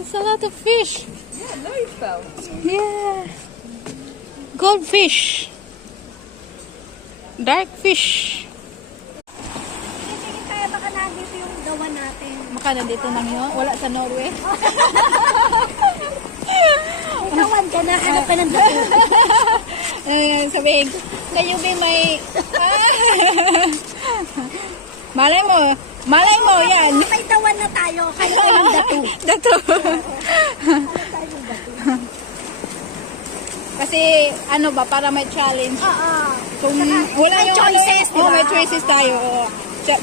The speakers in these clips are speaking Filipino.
it's a lot of fish. Yeah, loads fell. Yeah. Goldfish. Dark fish. Kaya baka nandito yung gawa natin. Baka nandito lang yun. Wala sa Norway. Ikawan ka na, hanap ka ng dato. Sabihin ko, kayo ba may... Malay mo, yan. May tawan na tayo, hanap ka ng dato. Dato. Hanap tayo ng dato. Kasi, ano ba, para may challenge. Oo. Kung Saka, wala may yung choices, ano, di ba? may choices tayo. Oo.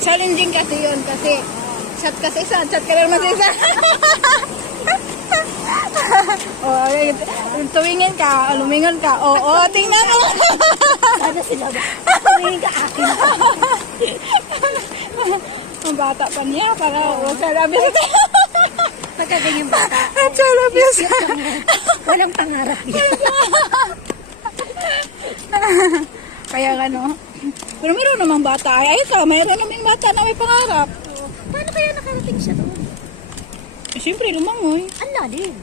Challenging kasi yun, kasi chat kasi isa, chat ka naman sa isa. Tuwingin ka, lumingon ka. Oo, tingnan mo. Sana sila ba? Tumingin ka akin. Ang bata pa niya, para sarabis. Pagkaganyan bata. Sarabis. Walang pangarap yan. Kaya ano, pero meron namang bata. Ay ka, meron namang bata na may pangarap. Paano kaya nakarating siya doon? Eh, siyempre, lumangoy. Ang lalim.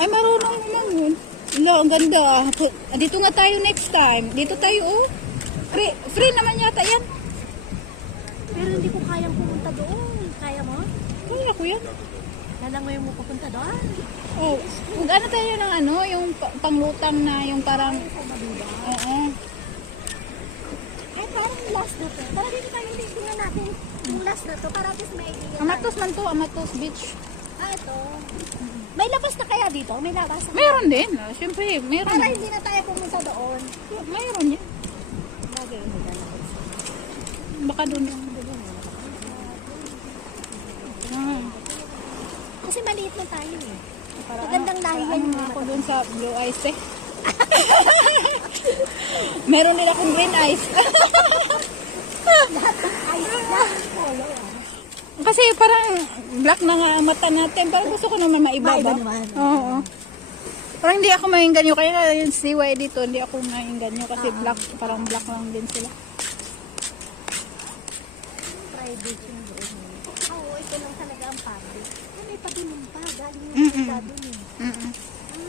Ay, marunong lumangoy. Lo, ang ganda. Dito nga tayo next time. Dito tayo, oh. Free naman yata yan. Pero hindi ko kayang pumunta doon. Kaya mo? Kaya ko yan. Lalangoy mo pupunta doon. Oh, kung ano tayo ng ano, yung panglutang na, yung parang, oo. Ay, parang last na to. Tara dito tayo, tingnan natin yung last na to. Para at least may idea. Amatos man to, Amatos Beach. Ito. May labas na kaya dito? May labas na. Mayroon din, siyempre, mayroon. Para hindi na tayo pumunta doon. Mayroon yan. Bagay, hindi na labas. Baka doon lang. Kasi maliit na tayo eh. Para Magandang lahi yan yung ako doon sa blue eyes eh. Meron din akong green eyes. Kasi parang black na nga ang mata natin. Parang gusto ko naman maiba Maiba ba? naman. Oo. Parang hindi ako maingganyo. Kaya yung CY dito, hindi ako maingganyo. Kasi black, parang black lang din sila. Private yung doon. Oo, ito lang talaga ang public. May padilim pa. Galing yung Mm-mm. mga doon eh.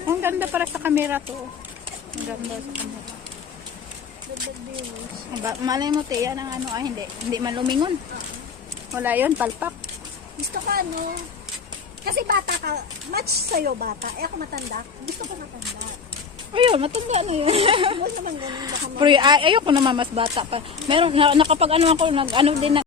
Ang ganda para sa camera to. Ang ganda sa camera. Dagdag views. Malay mo, te, yan ang ano, hindi. Hindi man lumingon. Wala yun, palpak. Gusto ko ano, kasi bata ka, match sa'yo bata. Eh ako matanda. Gusto ko matanda. Ayun, matanda na yun. Huwag naman ganun. Baka Pero ayoko naman mas bata pa. Meron, nakapag ano ako, nag ano din na